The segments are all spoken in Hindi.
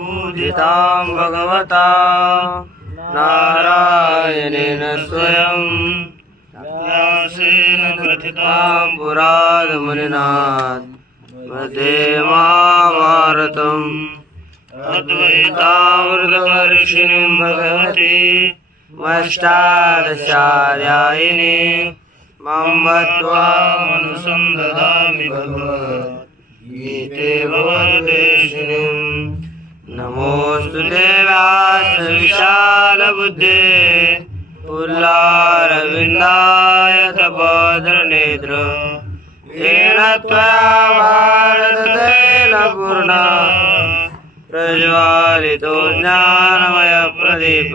पूजितां भगवता नारायणेन स्वयं व्यासेन ग्रथितां पुराणमुनिना मध्ये महाभारतम् अद्वैतामृतवर्षिणीं भगवती अष्टादशाध्यायिनी मां मत्वामनुसन्दधामि भगवद्गीते भवद्देशिनीं नमोऽस्तु देवाय विशालबुद्धे पुल्लारविन्दाय तपोधरनेत्र येन त्वया भारततैल पूर्णा प्रज्वालितो ज्ञानमयप्रदीप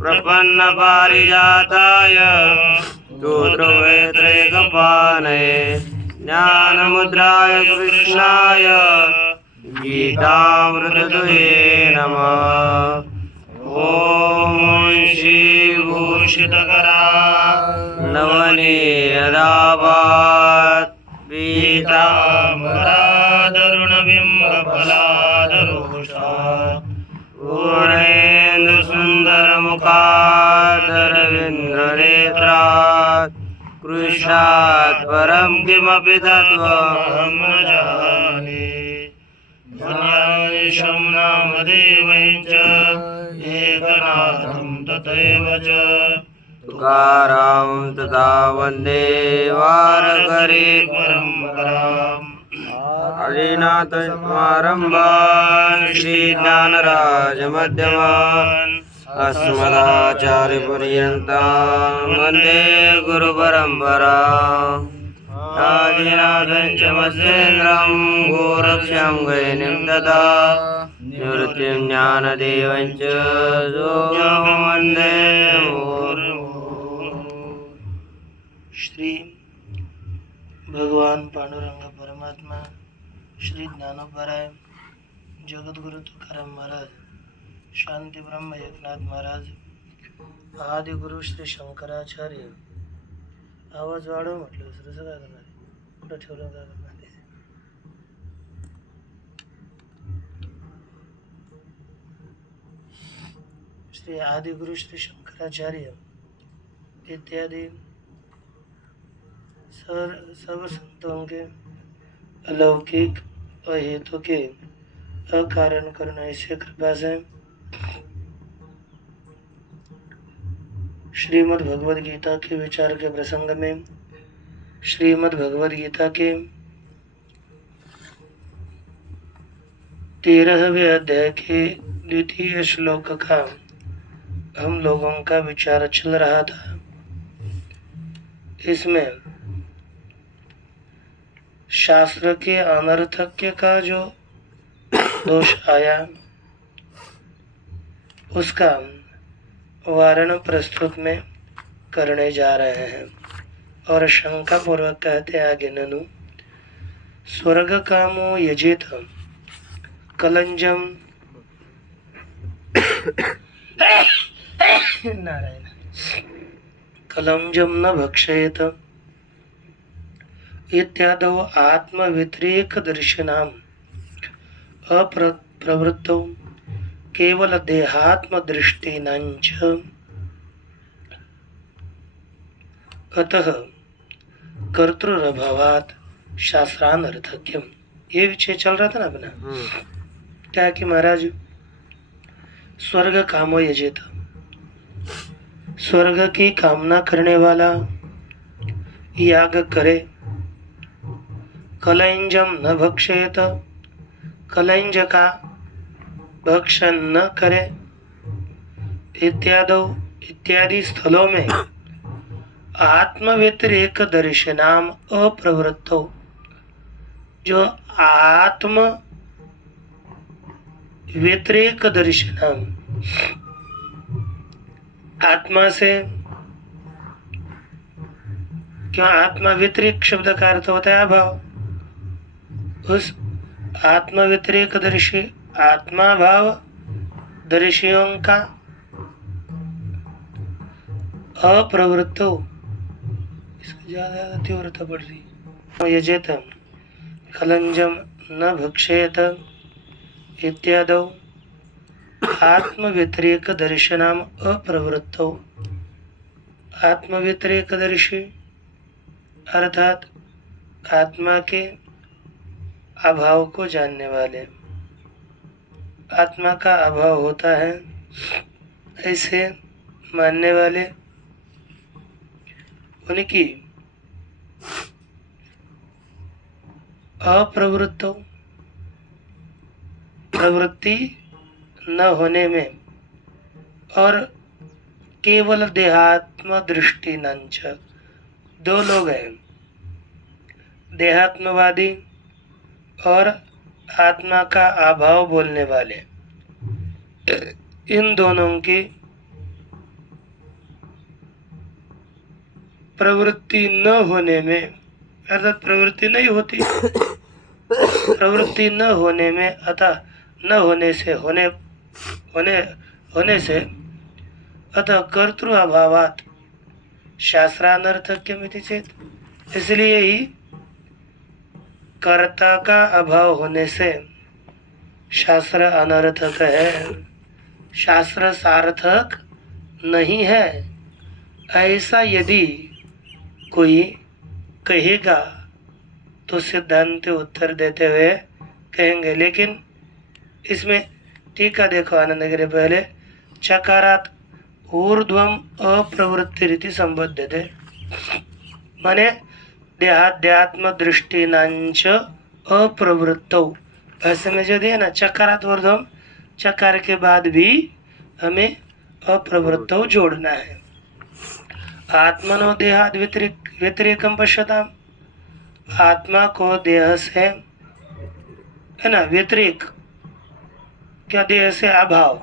प्रपन्नपारिजाताय स्तोत्रवेत्रैकपाणये ज्ञानमुद्राय कृष्णाय गीतामृतदुहे नमः। ॐ श्रीभूषितकरा नवनीयदावात् पीताम्बरादरुणबिम्बफलादरोषा पूर्णेन्दुसुन्दरमुखादरविन्द्रनेत्रात् कृष्णात् परं किमपि तत्त्वमहं न जाने। मन्यायशं नामदेवं च एकनाथं तथैव च तुकारां तथा वन्दे वारकरी परम्पराम्। आदिनाथसमारम्भान् श्रीज्ञानराजमध्यमान् अस्मदाचार्यपर्यन्तां वन्दे गुरुपरम्पराम्। आदिनाथं च मत्सेन्द्रं गोरक्षं गयनिं तथा निवृत्तिं ज्ञानदेवं च योगं वन्दे श्री भगवान पांडुरंग परमात्मा श्री ज्ञानोबराय जगद्गुरु तुकाराम महाराज शांती ब्रह्म एकनाथ महाराज आदि गुरु श्री शंकराचार्य आवाज वाढव म्हटलं दुसरं काय करणार कुठं ठेवलं काय करणार श्री आदि गुरु श्री शंकराचार्य इत्यादि सब संतों के अलौकिक अहेतु के अकारण करने से कृपा से श्रीमद् भगवद गीता के विचार के प्रसंग में श्रीमद् भगवद गीता के 13वें अध्याय के द्वितीय श्लोक का हम लोगों का विचार चल रहा था। इसमें शास्त्र के अनर्थक्य का जो दोष आया उसका वारण प्रस्तुत में करने जा रहे हैं और शंका पूर्वक कहते आगे ननु स्वर्ग कामो यजेत कलंजम नारायण कलंजम न भक्षयेत इत्यादौ आत्मव्यतिरेक दर्शनाम अप्रवृत्तौ केवल देहात्म दृष्टिनांच अतः कर्तृरभावात् शास्त्रानर्थक्यम। ये विषय चल रहा था ना अपना क्या कि महाराज स्वर्ग कामो यजेत स्वर्ग की कामना करने वाला याग करे कलंजम न भक्षयेत कलंज का भक्षण न करे इत्यादि स्थलों में आत्मव्यतिरेक दर्शनाम अप्रवृत्तो जो आत्म व्यतिरेक दर्शनाम आत्मा से क्यों आत्मा व्यतिरेक शब्द का अर्थ होता है अभाव। उस आत्मा व्यतिरेक दर्शी आत्मा भाव दर्शियों का अप्रवृत्तो इसको ज्यादा तीव्रता बढ़ रही यजेत कलंजम न भक्षेत इत्यादौ आत्मव्यतिरेक दर्शनम अप्रवृत्तौ। आत्मव्यतिरेक दर्शी अर्थात आत्मा के अभाव को जानने वाले, आत्मा का अभाव होता है ऐसे मानने वाले, उनकी अप्रवृत्त प्रवृत्ति न होने में और केवल देहात्म दृष्टि नंच। दो लोग हैं, देहात्मवादी और आत्मा का अभाव बोलने वाले। इन दोनों की प्रवृत्ति न होने में, अर्थात प्रवृत्ति नहीं होती, प्रवृत्ति न होने में अतः न होने से होने से अतः कर्तृ अभावात शास्त्रानर्थक्यमिति चेत। इसलिए ही कर्ता का अभाव होने से शास्त्र अनर्थक है, शास्त्र सार्थक नहीं है, ऐसा यदि कोई कहेगा तो सिद्धांत उत्तर देते हुए कहेंगे। लेकिन इसमें टीका देखो आनंद गिरी। पहले चकारात ऊर्ध्वम अप्रवृत्ति रीति संबद्धते, माने देहाध्यात्म दृष्टि नांच अप्रवृत्तौ। ऐसे में जो दिया ना चकारात ऊर्ध्वम, चकार के बाद भी हमें अप्रवृत्तौ जोड़ना है। आत्मनो देहाद व्यतिरेकम पश्यताम, आत्मा को देह से है ना व्यतिरेक, क्या देह से अभाव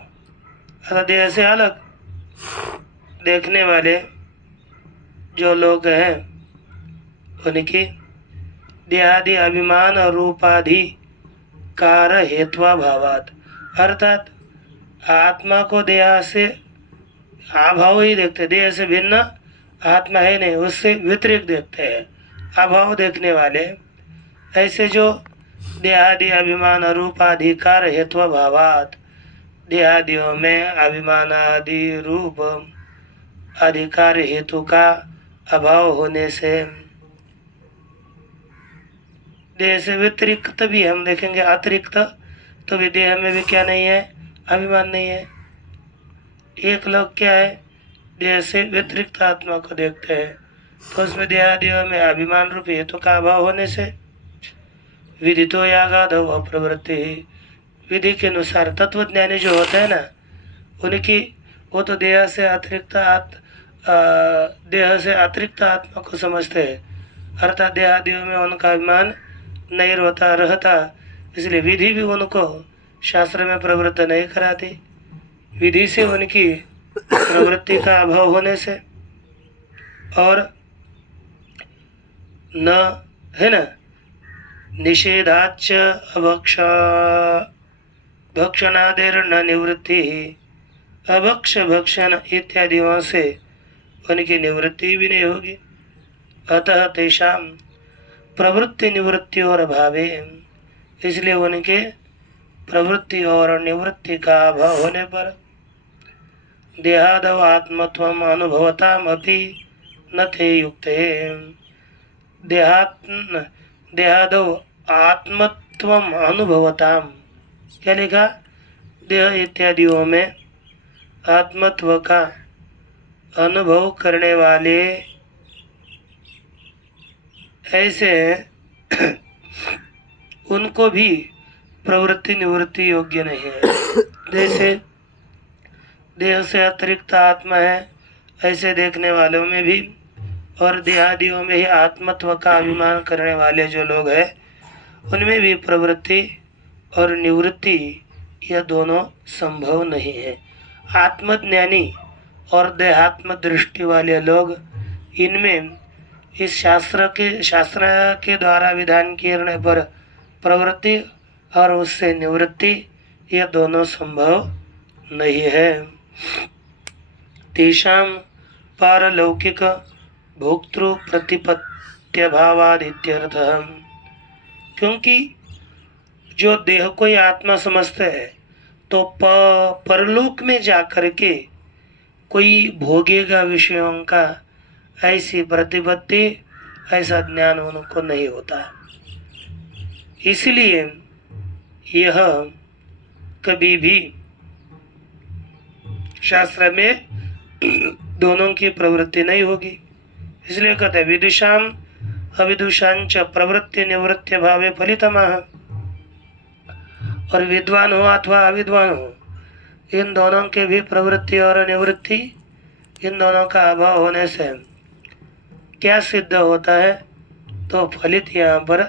अथवा देह से अलग देखने वाले जो लोग हैं उनकी देहादि अभिमान और रूपाधि कार हेत्वा भावात, अर्थात आत्मा को देह से अभाव ही देखते, देह से भिन्न आत्मा है नहीं, उससे व्यतिरिक्त देखते हैं, अभाव देखने वाले। ऐसे जो देहादि अभिमान रूपाधिकार हेत्वा भावात, देहादियों में अभिमान आदि रूप अधिकार हेतु का अभाव होने से देह से व्यतिरिक्त भी हम देखेंगे, अतिरिक्त तो भी देह में भी क्या नहीं है, अभिमान नहीं है। एक लोग क्या है, देह से व्यतिरिक्त आत्मा को देखते हैं, तो उसमें देहादियों में अभिमान रूप हेतु का अभाव होने से विदितो यागाधव अप्रवृत्ति, विधि के अनुसार तत्वज्ञानी जो होते हैं ना उनकी, वो तो देह से अतिरिक्त आत्मा को समझते हैं, अर्थात देहादियों में उनका अभिमान नहीं रहता, इसलिए विधि भी उनको शास्त्र में प्रवृत्त नहीं कराती। विधि से उनकी प्रवृत्ति का अभाव होने से और न है ना निषेधाच भक्षणादेर न निवृत्ति, अभक्ष भक्षण इत्यादियों से उनकी निवृत्ति भी नहीं होगी। अतः तेषाम प्रवृत्ति निवृत्ति और अभावे, इसलिए उनके प्रवृत्ति और निवृत्ति का अभाव होने पर देहादव आत्मत्वम अनुभवताम अपि न थे युक्ते, देहादव आत्मत्वम अनुभवताम, क्या लिखा, देह इत्यादियों में आत्मत्व का अनुभव करने वाले ऐसे उनको भी प्रवृत्ति निवृत्ति योग्य नहीं है। जैसे देह से अतिरिक्त आत्मा है ऐसे देखने वालों में भी और देहादियों में ही आत्मत्व का अभिमान करने वाले जो लोग हैं उनमें भी प्रवृत्ति और निवृत्ति यह दोनों संभव नहीं है। आत्मज्ञानी और देहात्म दृष्टि वाले लोग इनमें इस शास्त्र के द्वारा विधान करने पर प्रवृत्ति और उससे निवृत्ति यह दोनों संभव नहीं है। तेषाम पारलौकिक भोक्तृ प्रतिपत्त्यभावाद इत्यर्थः, क्योंकि जो देह को ही आत्मा समझते हैं तो परलोक में जाकर के कोई भोगेगा विषयों का, ऐसी प्रतिपत्ति, ऐसा ज्ञान उनको नहीं होता। इसलिए यह कभी भी शास्त्र में दोनों की प्रवृत्ति नहीं होगी। इसलिए कहते हैं विदुषाम अविदुषांच प्रवृत्ति निवृत्ति भावे फलितमः। और विद्वान हो अथवा अविद्वान हो, इन दोनों के भी प्रवृत्ति और निवृत्ति, इन दोनों का अभाव होने से क्या सिद्ध होता है, तो फलित यहाँ पर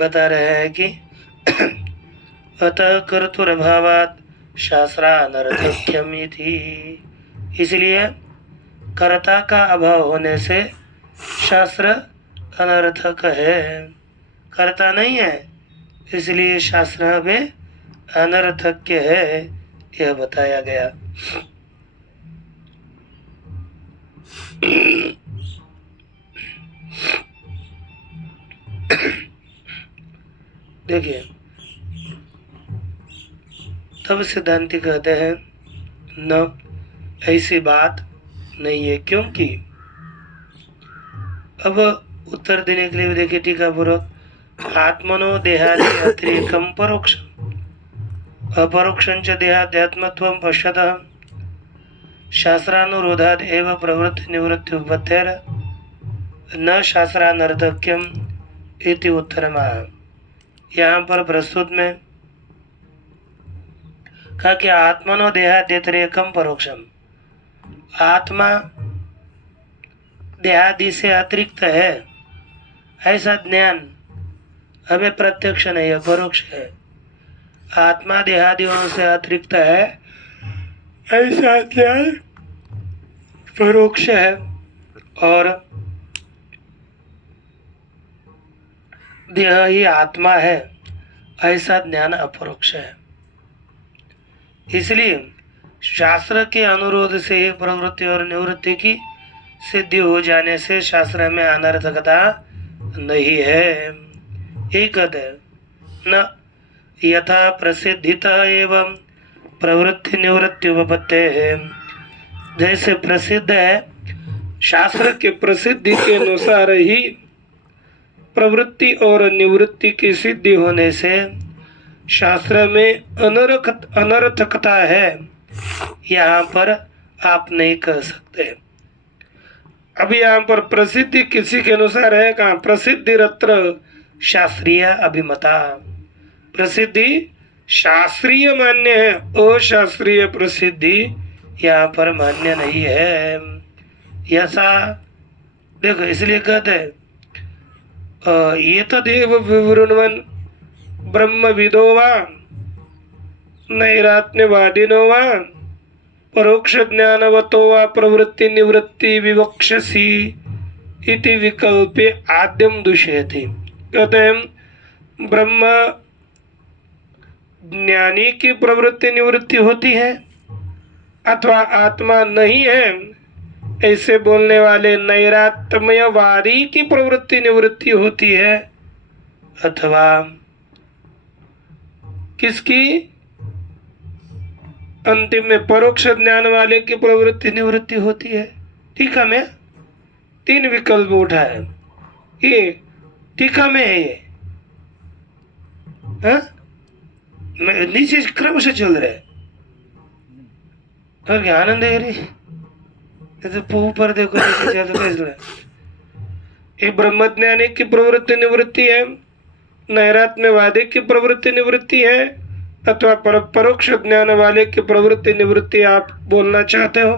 बता रहे हैं कि अतः कर्तुरभावात् शास्त्रानर्थक्यम इति। इसलिए कर्ता का अभाव होने से शास्त्र अनर्थक है, कर्ता नहीं है, इसलिए शास्त्र में अनर्थक्य है, यह बताया गया। देखिए तब सिद्धांति कहते हैं न, ऐसी बात नहीं है, क्योंकि अब उत्तर देने के लिए देखिए टीका पूर्वक, आत्मनो देहादि अतिरेकम परोक्षम अपरोक्षं च देहाध्यात्मत्वं पश्यतः शास्त्रानुरोधाद एव प्रवृत्ति निवृत्ति उपपत्तेर न शास्त्रानर्थक्यम इति उत्तरमाह। यहाँ पर प्रस्तुत में कहा कि आत्मनो देहाद्यतिरेकम परोक्षम, आत्मा देहादि से अतिरिक्त है ऐसा ज्ञान हमें प्रत्यक्ष नहीं है, परोक्ष है। आत्मा देहादियों से अतिरिक्त है ऐसा ज्ञान परोक्ष है, और देह ही आत्मा है ऐसा ज्ञान अपरोक्ष है। इसलिए शास्त्र के अनुरोध से ही प्रवृत्ति और निवृत्ति की सिद्धि हो जाने से शास्त्र में अनर्थकता नहीं है। एक न यथा प्रसिद्धिता एवं प्रवृत्ति निवृत्ति उपपत्ति है, जैसे प्रसिद्ध है शास्त्र के प्रसिद्धि के अनुसार ही प्रवृत्ति और निवृत्ति की सिद्धि होने से शास्त्र में अनर्थकता है, यहाँ पर आप नहीं कह सकते। अब यहाँ पर प्रसिद्धि किसी के अनुसार है, कहाँ प्रसिद्धि रत्र शास्त्रीय अभिमता, प्रसिद्धि शास्त्रीय मान्य है, अशास्त्रीय प्रसिद्धि यहाँ पर मान्य नहीं है। ऐसा देखो, इसलिए कहते हैं ये तदेव विवृण्वन् ब्रह्मविदो वा नैरात्म्यवादिनो वा परोक्ष ज्ञानवतो वा प्रवृत्ति निवृत्ति विवक्षसी इति विकल्पे आद्यम दूषयति। कहते हैं ब्रह्म ज्ञानी की प्रवृत्ति निवृत्ति होती है अथवा आत्मा नहीं है, ऐसे बोलने वाले नैरात्म्यवादी की प्रवृत्ति निवृत्ति होती है, अथवा किसकी, अंतिम में परोक्ष ज्ञान वाले की प्रवृत्ति निवृत्ति होती है। टीका में तीन विकल्प उठा है, ये टीका में है, ये नीचे क्रम से चल रहे और आनंद है रे, तो ऊपर देखो ये ब्रह्मज्ञानी की प्रवृत्ति निवृत्ति है, नैरात्म्यवादी की प्रवृत्ति निवृत्ति है, अथवा परोक्ष ज्ञान वाले की प्रवृत्ति निवृत्ति आप बोलना चाहते हो।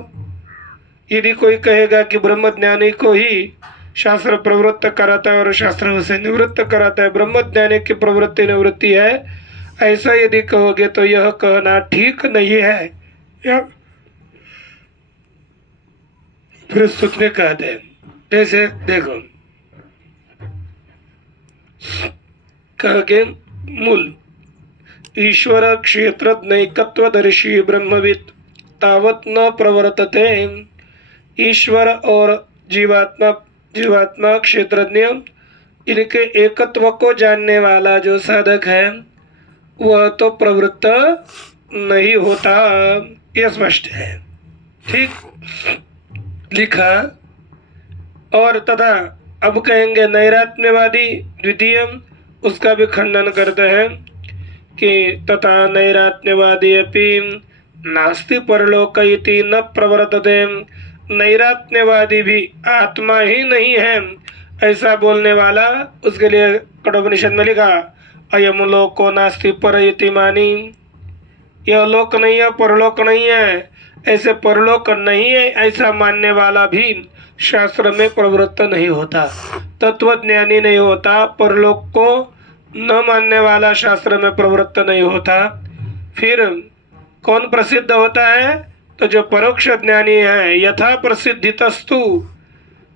यदि कोई कहेगा कि ब्रह्मज्ञानी को ही शास्त्र प्रवृत्त कराता है और शास्त्र उसे निवृत्त कराता है, ब्रह्मज्ञानी की प्रवृत्ति निवृत्ति है, ऐसा यदि कहोगे तो यह कहना ठीक नहीं है। या प्रस्तुत में कहते हैं, जैसे देखो कह के मूल ईश्वर क्षेत्र नैकत्वदर्शी ब्रह्मविद तावत न प्रवर्तते। ईश्वर और जीवात्मा क्षेत्रज्ञ, इनके एकत्व को जानने वाला जो साधक है वह तो प्रवृत्त नहीं होता, यह स्पष्ट है। ठीक लिखा। और तथा अब कहेंगे नैरात्म्यवादी द्वितीय, उसका भी खंडन करते हैं कि तथा नैरात्म्यवादी अपि नास्ति परलोक इति न प्रवर्तते। नैरात्म्यवादी भी आत्मा ही नहीं है ऐसा बोलने वाला, उसके लिए कठोपनिषद में लिखा अयम लोको नास्ति पर इति मानी, यह लोक नहीं है, परलोक नहीं है, ऐसे परलोक नहीं है ऐसा मानने वाला भी शास्त्र में प्रवृत्त नहीं होता, तत्वज्ञानी नहीं होता। परलोक को न मानने वाला शास्त्र में प्रवृत्त नहीं होता। फिर कौन प्रसिद्ध होता है? तो जो परोक्ष ज्ञानी है। यथा प्रसिद्धितस्तु,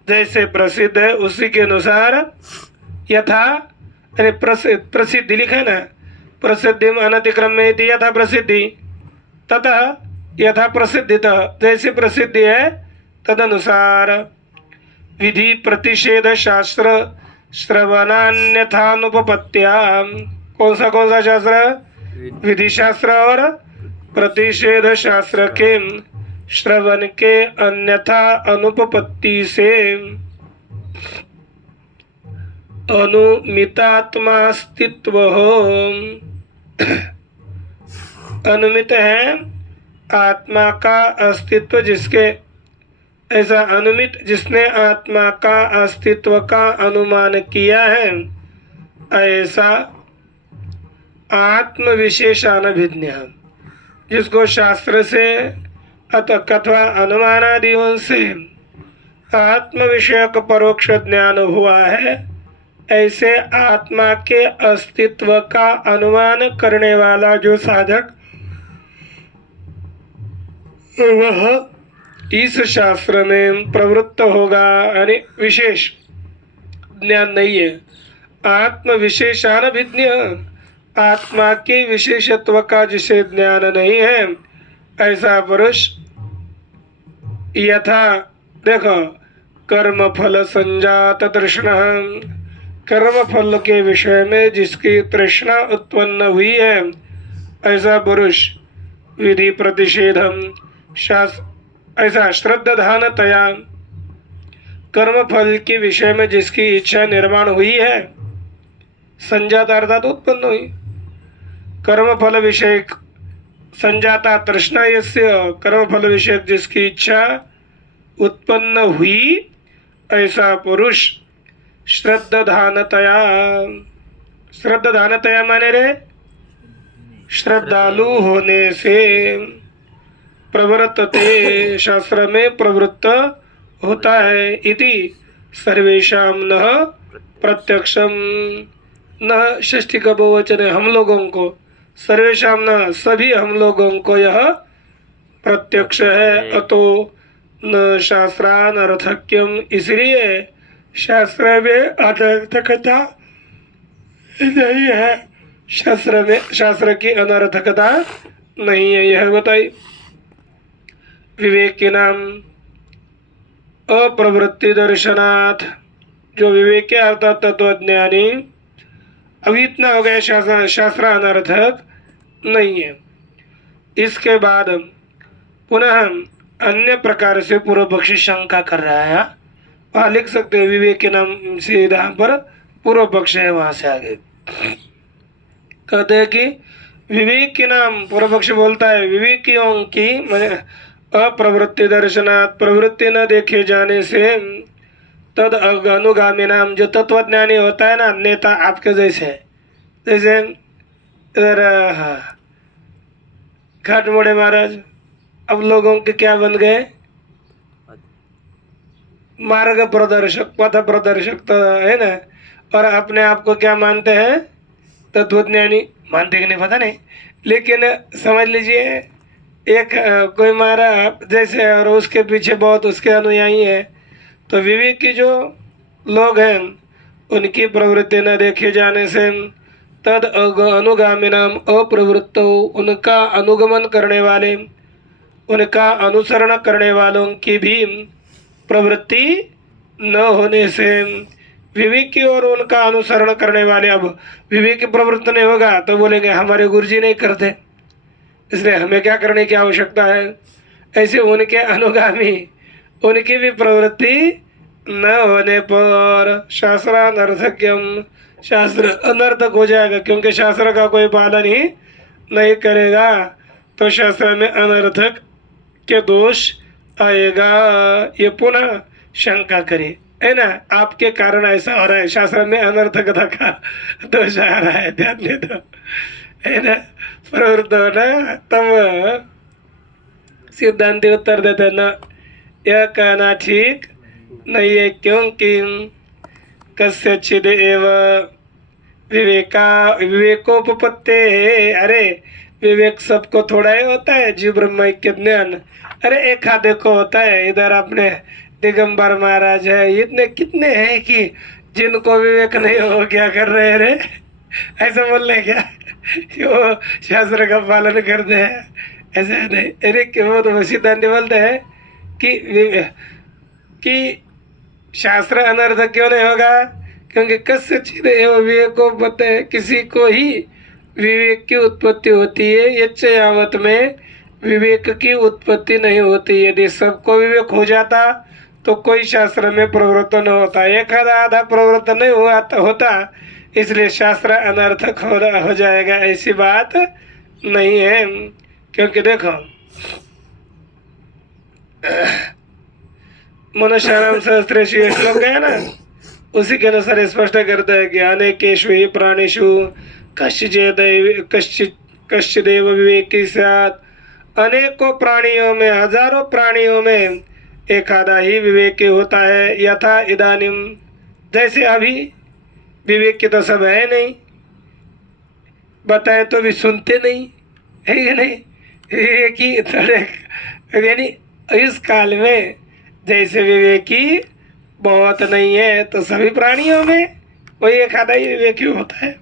जैसे प्रसिद्ध है उसी के अनुसार, यथा प्रसिद्धि लिखा ना, प्रसिद्धि अनतिक्रम्य यथा प्रसिद्धि, तथा यथा प्रसिद्धितः, जैसी प्रसिद्धि है तदनुसार। विधि प्रतिषेध शास्त्र श्रवणान्यथानुपपत्त्या, कौन सा शास्त्र? विधि शास्त्र और प्रतिषेध शास्त्र के श्रवण के अन्यथा अनुपपत्ति से अनुमितात्मास्तित्व हो। अनुमित है आत्मा का अस्तित्व जिसके, ऐसा अनुमित जिसने आत्मा का अस्तित्व का अनुमान किया है, ऐसा आत्म विशेषानभिज्ञ, जिसको शास्त्र से अथवा अनुमानादियों से आत्म विषयक परोक्ष ज्ञान हुआ है, ऐसे आत्मा के अस्तित्व का अनुमान करने वाला जो साधक, वह इस शास्त्र में प्रवृत्त होगा। यानी विशेष ज्ञान नहीं है, आत्म विशेषानभिज्ञ, आत्मा के विशेषत्व का जिसे ज्ञान नहीं है, ऐसा पुरुष यथा, देखो, कर्म फल संजात तृष्णा, कर्म फल के विषय में जिसकी तृष्णा उत्पन्न हुई है, ऐसा पुरुष विधि प्रतिषेधम शास्त्र, ऐसा श्रद्धानतया, कर्म फल के विषय में जिसकी इच्छा निर्माण हुई है, संजाता अर्थात उत्पन्न हुई, कर्म फल विषय संजाता तृष्णा यस्य, कर्म फल विषय जिसकी इच्छा उत्पन्न हुई, ऐसा पुरुष श्रद्धानतया, श्रद्धानतया माने रे श्रद्धालु होने से, प्रवर्तते, शास्त्र में प्रवृत्त होता है। इति सर्वेषां न प्रत्यक्षम, न षष्ठी का बहुवचन है, हम लोगों को, सर्वेषां न सभी हम लोगों को यह प्रत्यक्ष है। अतो न शास्त्रानर्थक्यम, इसलिए शास्त्र में अनर्थकता नहीं है, शास्त्र में शास्त्र की अनर्थकता नहीं है, यह बताई। विवेकी नाम अप्रवृत्ति दर्शनाथ, जो विवेकी अर्थात तत्वज्ञानी, अभी इतना हो गया शास्त्र अनर्थक नहीं है। इसके बाद पुनः अन्य प्रकार से पूर्व पक्षी शंका कर रहा है, वहाँ लिख सकते हैं विवेकी नाम से, यहाँ पर पूर्व पक्ष है, वहाँ से आगे कहते हैं कि विवेकी नाम, पूर्व पक्ष बोलता है विवेकियों की अप्रवृत्ति दर्शनात्, प्रवृत्ति न देखे जाने से, तद अनुगामी नाम, जो तत्वज्ञानी होता है ना, नेता आपके जैसे, जैसे इधर घाटमोड़े महाराज अब लोगों के क्या बन गए? मार्ग प्रदर्शक, पथ प्रदर्शक तो है ना, और अपने आप को क्या मानते हैं? तत्वज्ञानी मानते कि नहीं पता नहीं, लेकिन समझ लीजिए एक कोई मारा जैसे, और उसके पीछे बहुत उसके अनुयायी हैं, तो विवेकी जो लोग हैं उनकी प्रवृत्ति न देखे जाने से, तद अनुगामी नाम अप्रवृत्त, उनका अनुगमन करने वाले, उनका अनुसरण करने वालों की भी प्रवृत्ति न होने से, विवेकी और उनका अनुसरण करने वाले। अब विवेकी प्रवृत्त नहीं होगा तो बोलेंगे हमारे गुरुजी नहीं करते, इसलिए हमें क्या करने की आवश्यकता है। ऐसे उनके अनुगामी, उनकी भी प्रवृत्ति न होने पर शास्त्रानर्थक्यम, शास्त्र अनर्थक हो जाएगा, क्योंकि शास्त्र का कोई पालन ही नहीं करेगा तो शास्त्र में अनर्थक के दोष आएगा। ये पुनः शंका करे, है ना, आपके कारण ऐसा हो रहा है, शास्त्र में अनर्थकता का दोष आ रहा है, ध्यान दे दो, है ना, प्रवृत्त होना। तब सिद्धांति उत्तर देते न, यह कहना ठीक नहीं है, क्योंकि कस्यचिद एव विवेकोपपत्ते है। अरे विवेक सबको थोड़ा ही होता है, जीव ब्रह्म ऐक्य ज्ञान, अरे एक आधे को होता है। इधर अपने दिगंबर महाराज है, इतने कितने हैं कि जिनको विवेक नहीं हो, क्या कर रहे हैं रे, ऐसा बोल रहे क्या, वो शास्त्र का पालन करते हैं, ऐसा नहीं। अरे क्यों, तो सिद्धांत बोलते हैं कि शास्त्र अनर्थ क्यों नहीं होगा, क्योंकि कस्यचिद एव विवेको पते है, किसी को ही विवेक की उत्पत्ति होती है, यच्चयावत में विवेक की उत्पत्ति नहीं होती। यदि सबको विवेक हो जाता तो कोई शास्त्र में प्रवृत्त न होता, एक आधा प्रवृत्त नहीं होता, इसलिए शास्त्र अनर्थक हो जाएगा, ऐसी बात नहीं है। क्योंकि देखो मनुष्याणाम सहस्रेषु ये श्लोक है ना, उसी के अनुसार स्पष्ट करता है कि अनेकेषु ही प्राणिषु कश्चिदेव विवेकी स्यात्, अनेकों प्राणियों में, हजारों प्राणियों में एक आधा ही विवेकी होता है। यथा इदानीम, जैसे अभी विवेकी तो सब है नहीं, बताएं तो भी सुनते नहीं, है कि नहीं, विवेकी थोड़े, यानी इस काल में जैसे विवेकी बहुत नहीं है, तो सभी प्राणियों में कोई एक आधा ही विवेकी होता है।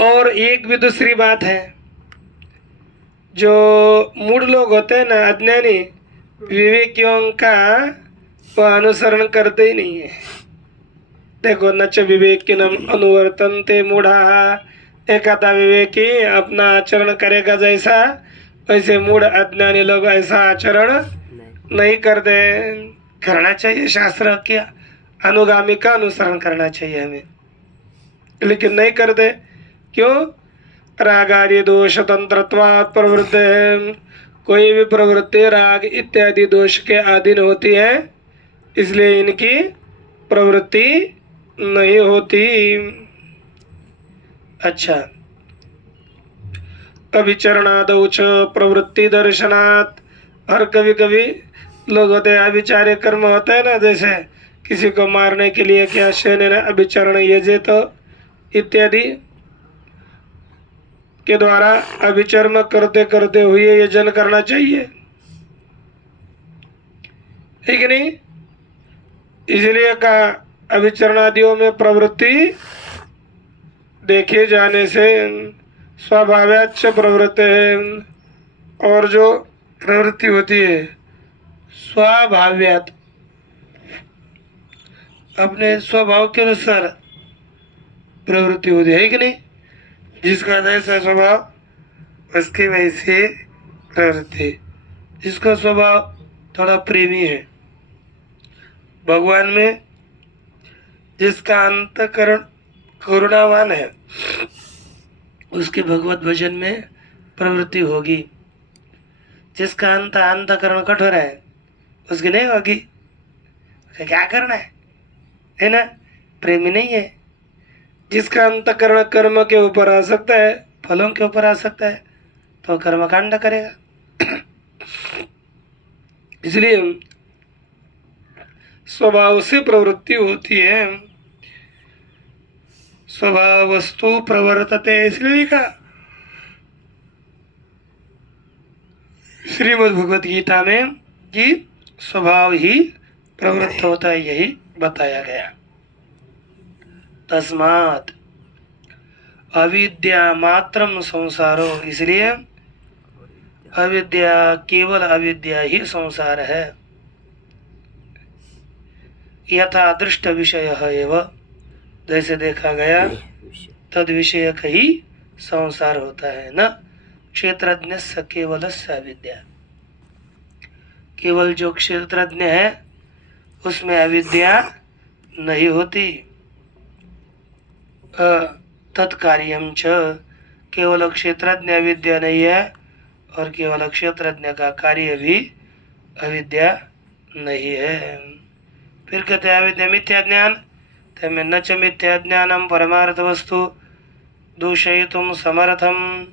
और एक भी दूसरी बात है, जो मूढ़ लोग होते हैं ना, अज्ञानी, विवेकियों का वो अनुसरण करते ही नहीं है। देखो नच विवेकिनम अनुवर्तन्ते मूढ़ा, एक आधा विवेकी अपना आचरण करेगा जैसा, वैसे मूढ़ अज्ञानी लोग ऐसा आचरण नहीं करते। करना चाहिए शास्त्र के अनुगामी का अनुसरण करना चाहिए हमें, लेकिन नहीं करते। क्यों? रागादि दोष तंत्रत्वात् प्रवृत्ति है, कोई भी प्रवृत्ति राग इत्यादि दोष के अधीन होती है, इसलिए इनकी प्रवृत्ति नहीं होती। अच्छा, अभिचरणादौ च प्रवृत्ति दर्शनात्, और कभी कभी लोग होते हैं अभिचार्य कर्म होता है ना, जैसे किसी को मारने के लिए क्या शयनेन अभिचरण यजेत इत्यादि के द्वारा अभिचर्म करते करते हुए यजन करना चाहिए, है कि नहीं। इसलिए कहा अभिचरणादियों में प्रवृत्ति देखे जाने से स्वाभाव्याच प्रवृत्ति है, और जो प्रवृत्ति होती है स्वाभाव्यात, अपने स्वभाव के अनुसार प्रवृत्ति होती है कि नहीं। जिसका जैसा स्वभाव उसकी वैसी प्रवृत्ति। जिसका स्वभाव थोड़ा प्रेमी है भगवान में, जिसका अंतःकरण करुणावान है, उसके भगवत भजन में प्रवृत्ति होगी। जिसका अंतःकरण कठोर है उसकी नहीं होगी। क्या करना है ना, प्रेमी नहीं है। जिसका अंतःकरण कर्म के ऊपर आ सकता है, फलों के ऊपर आ सकता है, तो कर्मकांड करेगा। इसलिए स्वभाव से प्रवृत्ति होती है, स्वभाव वस्तु प्रवर्तते, इसलिए लिखा श्रीमद् भगवत गीता में कि स्वभाव ही प्रवृत्त होता है, यही बताया गया। तस्मात् अविद्या मात्रम संसारो, इसलिए अविद्या, केवल अविद्या ही संसार है। यथा दृष्ट विषय एव, जैसे देखा गया तद विषयक ही संसार होता है। न क्षेत्रज्ञ स केवल अविद्या, केवल जो क्षेत्रज्ञ है उसमें अविद्या नहीं होती। तत्कार्यम च, केवल क्षेत्रज्ञ अविद्या नहीं है और केवल क्षेत्रज्ञ का कार्य भी अविद्या नहीं है। फिर कहते हैं अविद्या मिथ्या ज्ञान, तमें न च मिथ्या ज्ञानम परमार्थ वस्तु दूषयितुम समर्थम।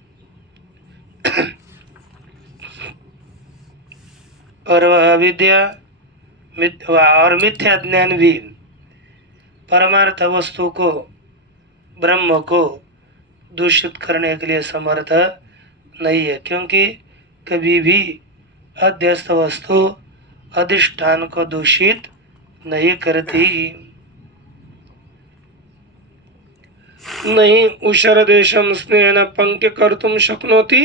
और वह अविद्या और मिथ्या ज्ञान भी परमार्थ वस्तु को, ब्रह्म को दूषित करने के लिए समर्थ नहीं है, क्योंकि कभी भी अध्यस्त वस्तु अधिष्ठान को दूषित नहीं करती। नहीं उषर देशम स्नेहन पंक्य कर्तुम शक्नोति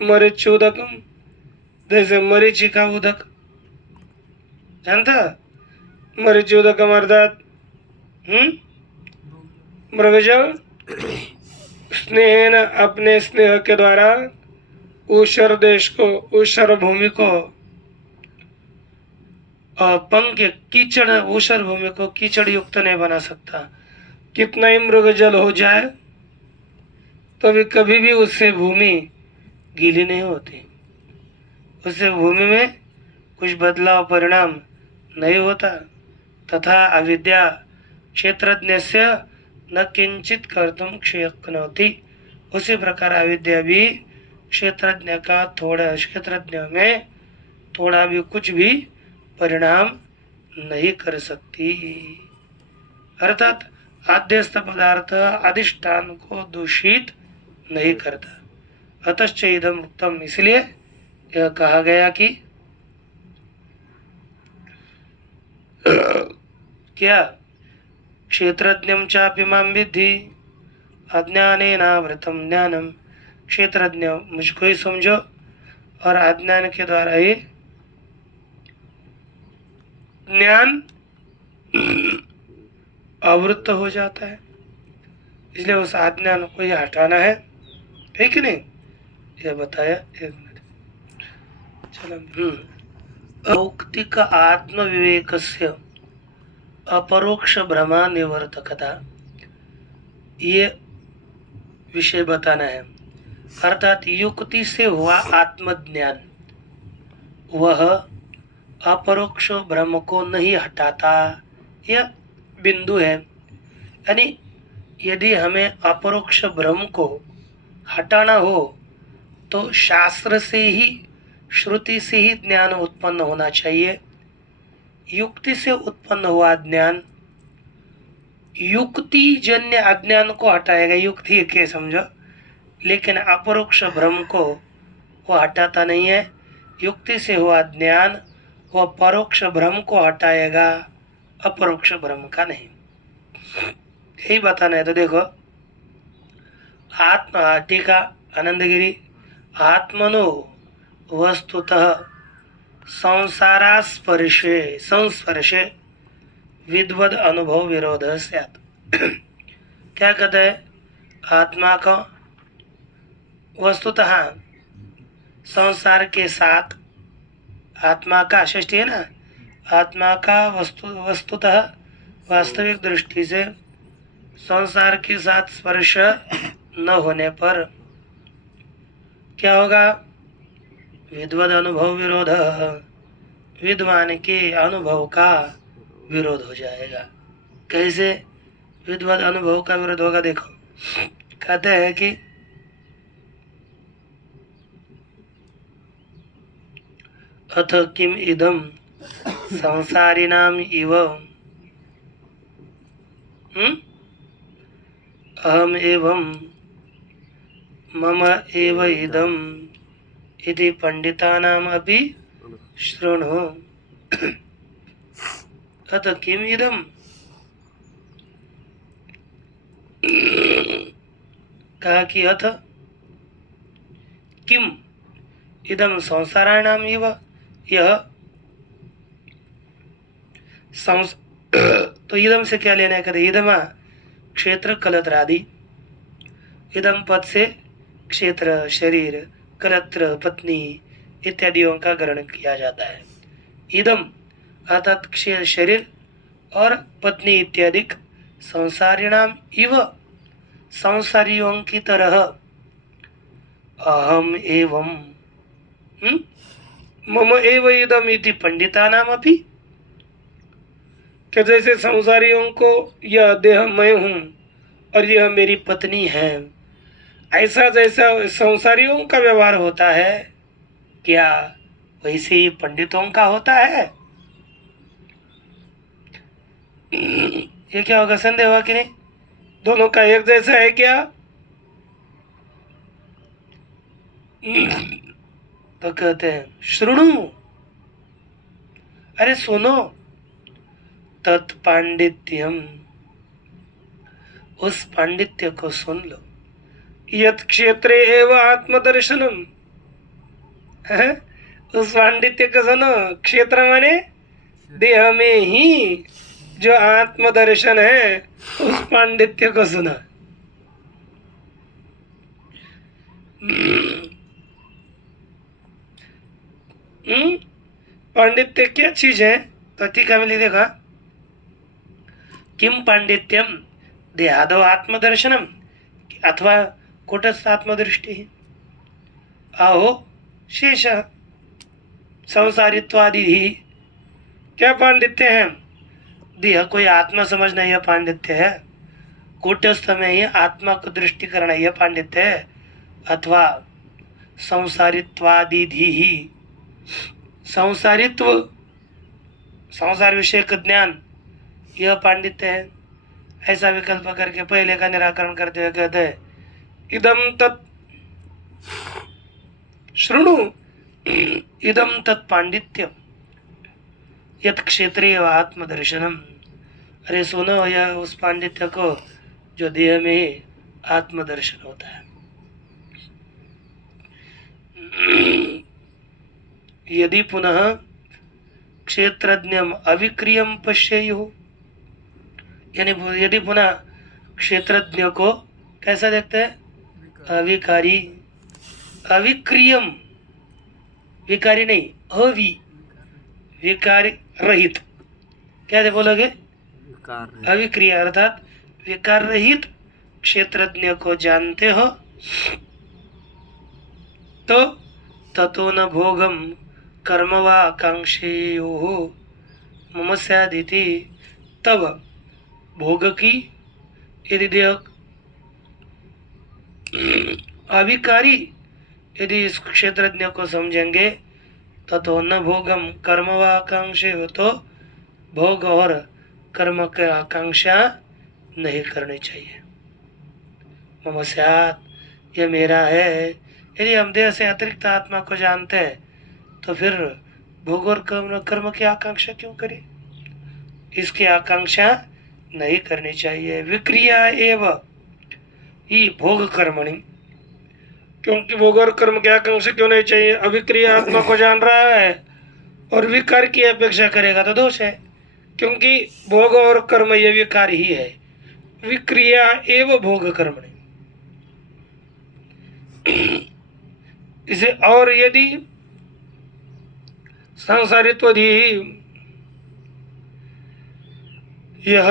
मरीच्युदकम, जैसे मरीचि का उदक, जानता मरीच्युदकम अर्थात मृगजल, स्नेहन अपने स्नेह के द्वारा ऊषर देश को, ऊषर भूमि को, और पंक्य कीचड़, ऊषर भूमि को कीचड़ युक्त नहीं बना सकता। कितना ही मृगजल हो जाए तो भी कभी भी उससे भूमि गीली नहीं होती, उससे भूमि में कुछ बदलाव परिणाम नहीं होता। तथा अविद्या क्षेत्रज्ञस्य न किंचित कर्तुम शक्नोति, उसी प्रकार अविद्या भी क्षेत्रज्ञ का थोड़ा, क्षेत्रज्ञ में थोड़ा भी कुछ भी परिणाम नहीं कर सकती। अर्थात आद्यस्थ पदार्थ अधिष्ठान को दूषित नहीं करता। अतश्च इदम उत्तम, इसलिए यह कहा गया कि क्या क्षेत्रज्ञम चापि मां विद्धि अज्ञानेनावृतम ज्ञानम, क्षेत्रज्ञ मुझको ही समझो और अज्ञान के द्वारा ही ज्ञान आवृत्त हो जाता है, इसलिए उस अज्ञान को ही हटाना है कि नहीं, यह बताया। एक मिनट चलो। औक्तिक आत्म विवेकस्य अपरोक्ष भ्रमा निवर्तकता, ये विषय बताना है। अर्थात युक्ति से हुआ आत्मज्ञान वह अपरोक्ष भ्रम को नहीं हटाता, यह बिंदु है। यानी यदि हमें अपरोक्ष भ्रम को हटाना हो तो शास्त्र से ही, श्रुति से ही ज्ञान उत्पन्न होना चाहिए। युक्ति से उत्पन्न हुआ ज्ञान युक्ति जन्य अज्ञान को हटाएगा, युक्ति के समझो, लेकिन अपरोक्ष भ्रम को वो हटाता नहीं है। युक्ति से हुआ ज्ञान वह परोक्ष भ्रम को हटाएगा, अपरोक्ष भ्रम का नहीं। यही बताना है। तो देखो आत्मा, टीका आनंदगिरी, आत्मनो वस्तुतः संसारास्पर्शे संस्पर्शे विद्वद अनुभव विरोध स्यात्। क्या कहते हैं, आत्मा को वस्तुतः संसार के साथ, आत्मा का षष्ठी है ना, आत्मा का वस्तुतः वास्तविक दृष्टि से संसार के साथ स्पर्श न होने पर क्या होगा, विद्वद अनुभव विरोध, विद्वान के अनुभव का विरोध हो जाएगा। कैसे विद्वद अनुभव का विरोध होगा, देखो कहते हैं कि अथ किम इदम संसारिणाम इव अहम एवं मम एव इदम इति पंडितानाम अपि शृणु। अथ किम इदम, कहा कि अथ किम इदम संसाराणाम इव, यह तो इदम से क्या लेना है? कहते इदमा क्षेत्र कलत्रादि। इदम पद से क्षेत्र, शरीर, कलत्र, पत्नी इत्यादियों का ग्रहण किया जाता है। इदम अर्थात शरीर और पत्नी इत्यादि संसारिणाम इव, संसारियों की तरह, अहम एवं मम एव इदम इति पंडितानाम अपि, कि जैसे संसारियों को यह देह मैं हूँ और यह मेरी पत्नी है, ऐसा जैसा संसारियों का व्यवहार होता है, क्या वैसे ही पंडितों का होता है? ये क्या होगा? संदेह हुआ कि नहीं? दोनों का एक जैसा है क्या? तो कहते हैं श्रृणु, अरे सुनो, तत्पांडित्यम, उस पांडित्य को सुन लो। यत क्षेत्रे एव आत्मदर्शनम, है? उस पांडित्य को सुनो। क्षेत्र माने देह में ही जो आत्मदर्शन है, उस पांडित्य को सुना। पांडित्य क्या चीज है? तो टीका में लिख देगा, किम पांडित्यम देहादो आत्मदर्शनम, अथवा कुटस्थ आत्मदृष्टि, आहो शेष संसारित्वादि ही। क्या पांडित्य है? देह कोई आत्मा समझना यह पांडित्य है, कूटस्थ में ही आत्मा को दृष्टि करना यह पांडित्य है, अथवा संसारित्वादि ही, संसारित्व, संसार विषय का ज्ञान, यह पांडित्य है। ऐसा विकल्प करके पहले का निराकरण करते हुए कहते हैं इदम तत् शृणु, इदम तत् पांडित्य यत क्षेत्रीय आत्मदर्शनम, अरे सुनो यह उस पांडित्य को जो देह में ही आत्मदर्शन होता है। यदि पुनः क्षेत्रज्ञम अविक्रियम पश्येयुः, यानी यदि पुनः क्षेत्रज्ञ को कैसा देखते हैं? अविकारी, अविक्रियम, विकारी नहीं, विकारी रहित। क्या बोलोगे? अविक्रिय अर्थात विकार रहित क्षेत्रज्ञ को जानते हो तो ततो न भोगम कर्म वा आकांक्षेयोः मम स्यादिति, तब भोग की यदि देह अविकारी यदि इस क्षेत्रज्ञ को समझेंगे ततो न भोगम कर्म व आकांक्षा, हो तो भोग और कर्म की आकांक्षा नहीं करनी चाहिए। मम स्यात्, यह मेरा है। यदि हम देह से अतिरिक्त आत्मा को जानते हैं तो फिर भोग और कर्म की आकांक्षा क्यों करें? इसकी आकांक्षा नहीं करनी चाहिए। विक्रिया एव ही भोग कर्मणि, क्योंकि भोग और कर्म की आकांक्षा क्यों नहीं चाहिए? अविक्रिय आत्मा को जान रहा है और विकार की अपेक्षा करेगा तो दोष है, क्योंकि भोग और कर्म ये विकार ही है। विक्रिया एव भोग कर्मणि। इसे और यदि संसारित्वधि यह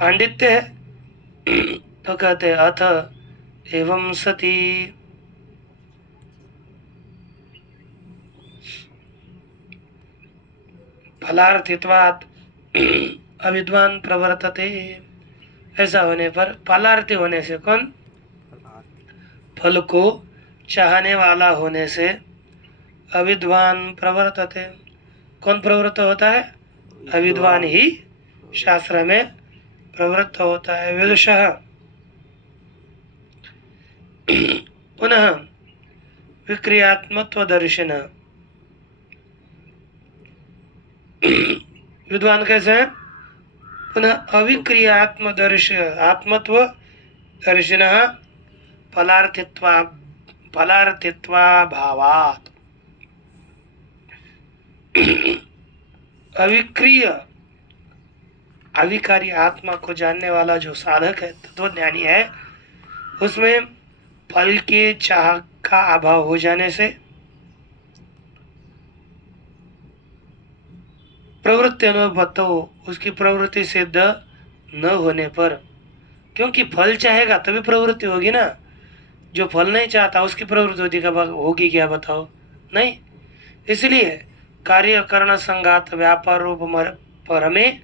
पांडित्य है तो कहते हैं अथ एवं सती फलार्थित्वात् अविद्वान प्रवर्तते। ऐसा होने पर फलार्थी होने से, कौन? फल को चाहने वाला होने से, अविद्वान प्रवर्तते, कौन प्रवृत्त होता है? अविद्वान ही शास्त्र में प्रवृत्त होता है। विदुषः पुनः विक्रियात्मत्व दर्शन, विद्वान कैसे हैं? पुनः अविक्रियात्म आत्मत्व दर्शन फलार्थित्वा भावात्। अविक्रिय अविकारी आत्मा को जानने वाला जो साधक है, तत्वज्ञानी है, उसमें फल के चाह का अभाव हो जाने से, प्रवृत्ति अनुपत्त हो, उसकी प्रवृत्ति सिद्ध न होने पर, क्योंकि फल चाहेगा तभी प्रवृत्ति होगी ना। जो फल नहीं चाहता उसकी प्रवृत्ति होगी क्या बताओ? नहीं। इसलिए कार्य करण संगात व्यापार रूप पर हमें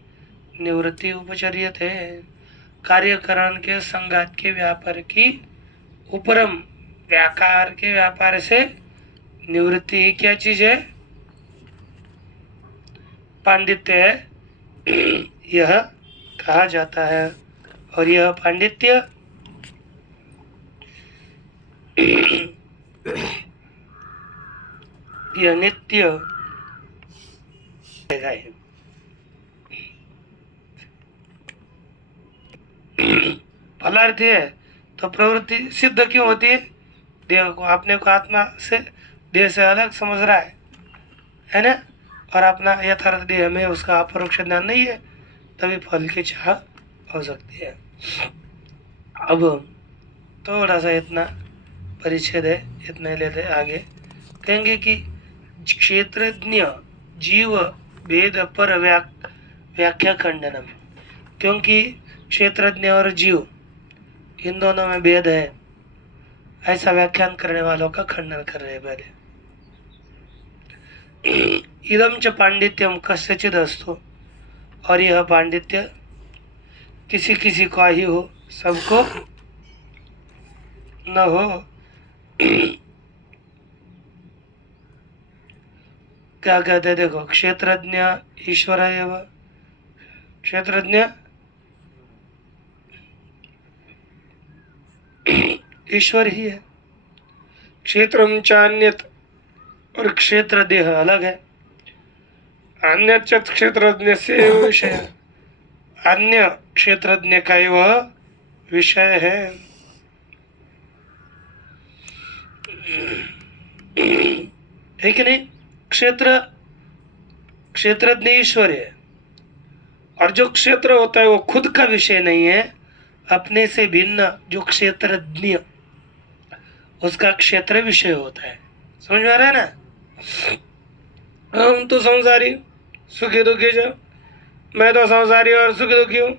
निवृत्ति उपचर्यत है। कार्यकरण के संगात के व्यापार की उपरम व्याकार के व्यापार से निवृत्ति ही क्या चीज है? पांडित्य है, यह कहा जाता है। और यह पांडित्य यह नित्य है। फलार्थी है तो प्रवृत्ति सिद्ध क्यों होती है? देह को, अपने को आत्मा से, देह से अलग समझ रहा है ना, और अपना यथार्थ देह में उसका अपरोक्ष ज्ञान नहीं है, तभी फल की चाह हो सकती है। अब थोड़ा सा इतना परिच्छेद है, इतना लेते आगे। कहेंगे कि क्षेत्रज्ञ जीव भेद पर व्याख्या खंडनम, क्योंकि क्षेत्रज्ञ और जीव इन दोनों में भेद है, ऐसा व्याख्यान करने वालों का खंडन कर रहे हैं पहले। इदम च पांडित्यम कस्यचिद अस्तु, और यह पांडित्य किसी किसी का ही हो, सबको न हो। क्या कहते हैं देखो, क्षेत्रज्ञ ईश्वर एवं क्षेत्रज्ञ ईश्वर ही है। क्षेत्रम चान्यत, और क्षेत्र देह अलग है। अन्य क्षेत्रज्ञ से विषय, अन्य क्षेत्रज्ञ का ही वह विषय है। है कि नहीं? क्षेत्रज्ञ ईश्वर है, और जो क्षेत्र होता है वो खुद का विषय नहीं है, अपने से भिन्न जो क्षेत्रज्ञ, उसका क्षेत्र विषय होता है। समझ में आ रहा है ना? हम तो संसारी, सुखी दुखी, जो मैं तो संसारी और सुखी दुखी हूं।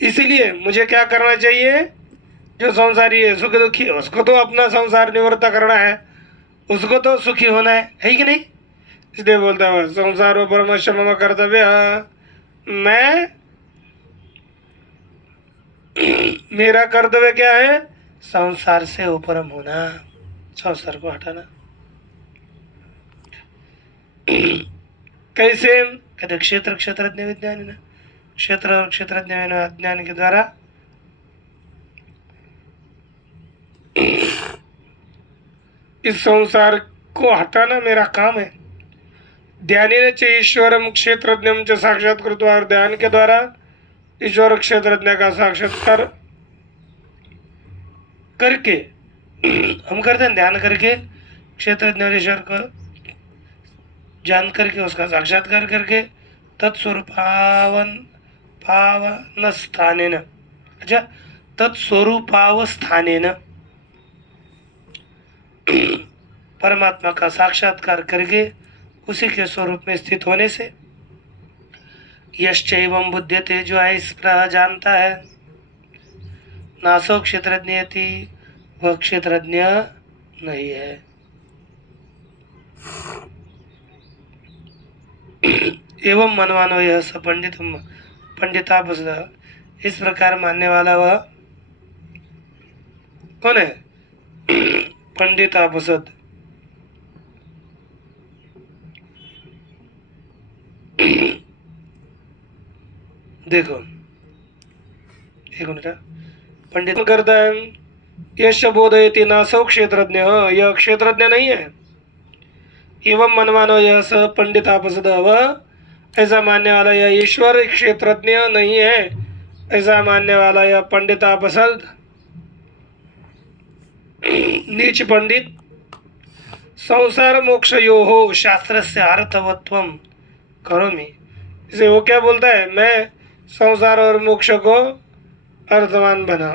इसीलिए मुझे क्या करना चाहिए? जो संसारी है, सुखी दुखी है, उसको तो अपना संसार निवृत्त करना है, उसको तो सुखी होना है कि नहीं? इसलिए बोलता है संसारो परमश्य मम कर्तव्य, मेरा कर्तव्य क्या है? संसार से उपरम होना, संसार को हटाना। कैसे? कहते क्षेत्र क्षेत्रज्ञ विज्ञान ना, क्षेत्र और क्षेत्रज्ञ अज्ञान के द्वारा इस संसार को हटाना मेरा काम है। ध्यान च ईश्वरम क्षेत्रज्ञम च साक्षात्कृत्वा, और ध्यान के द्वारा ईश्वर क्षेत्रज्ञ का साक्षात्कार करके, हम करते हैं ध्यान करके, क्षेत्रज्ञ और ईश्वर को जान करके, उसका साक्षात्कार करके, तत्स्वरूप पावन स्थानेन, अच्छा, तत्स्वरूपावस्थानेन, परमात्मा का साक्षात्कार करके उसी के स्वरूप में स्थित होने से, यश्चैवं बुध्यते, जो इस प्रकार जानता है, नासो क्षेत्रज्ञेति, वह क्षेत्रज्ञ नहीं है। एवं मनवानो यह स पंडितापसद, इस प्रकार मानने वाला वह कौन है? पंडितापसद। देखो एक मिनट, पंडित करता है, यश बोधयति नासौ क्षेत्रज्ञ, यह क्षेत्रज्ञ नहीं है। एवं मनमानो यह स पंडितापसद, वह ऐसा मानने वाला यह ईश्वर क्षेत्रज्ञ नहीं है, ऐसा मानने वाला यह पंडितापसद नीच पंडित संसार मोक्ष यो हो शास्त्र से अर्थवत्वम करोमि। इसे वो क्या बोलता है, मैं संसार और मोक्ष को अर्थवान बना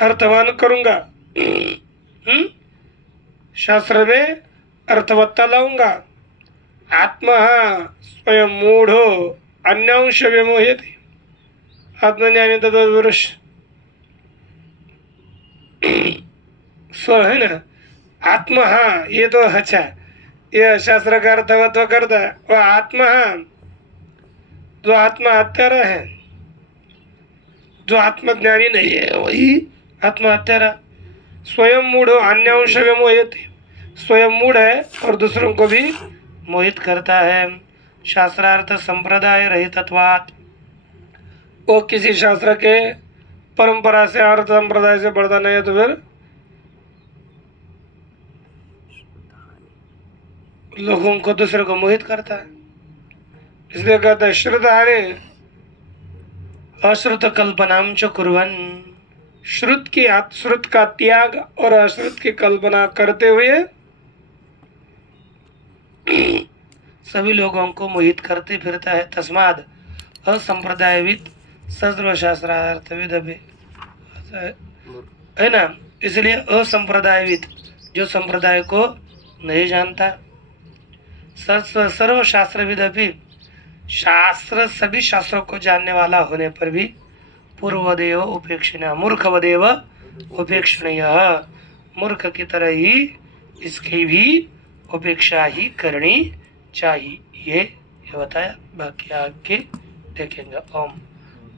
अर्थवान करूंगा। शास्त्र में अर्थवत्ता लाऊंगा। आत्मा स्वयं मूढ़ो अन्यांश विमोहयति। आत्मज्ञानी तत्पुरुष स्व है ना, आत्मा ये तो अच्छा, ये शास्त्र का अर्थवत्व करता है। वह आत्मा जो आत्मा हत्यारा है, जो आत्मज्ञानी नहीं है वही आत्मा हत्यारा। स्वयं मूढ़ अन्यांश विमोहयति, स्वयं मूढ़ है और दूसरों को भी मोहित करता है। शास्त्रार्थ संप्रदाय रहितत्वात्, वो किसी शास्त्र के परंपरा से अर्थ संप्रदाय से बढ़ता नहीं है तो फिर लोगों को दूसरे को मोहित करता है। इसलिए कहता है श्रुतानि अश्रुत कल्पनाम च कुर्वन्। श्रुत का त्याग और अश्रुत की कल्पना करते हुए सभी लोगों को मोहित करते फिरता है। तस्माद असंप्रदायविद सर्वशास्त्रार्थविद भी है ना। इसलिए असंप्रदायविद जो संप्रदाय को नहीं जानता, सर्वशास्त्रविद भी शास्त्र सभी शास्त्रों को जानने वाला होने पर भी पूर्वदेव उपेक्षणीय मूर्खवदेव उपेक्षणीय, मूर्ख की तरह ही इसकी भी उपेक्षा ही करनी चाहिए। ये बताया, बाकी आगे देखेंगे। ओम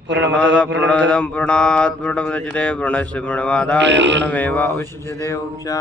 पूर्णमदः पूर्णमिदं पूर्णात् पूर्णमुदच्यते पूर्णस्य पूर्णमादाय पूर्णमेवावशिष्यते। ओम शांति।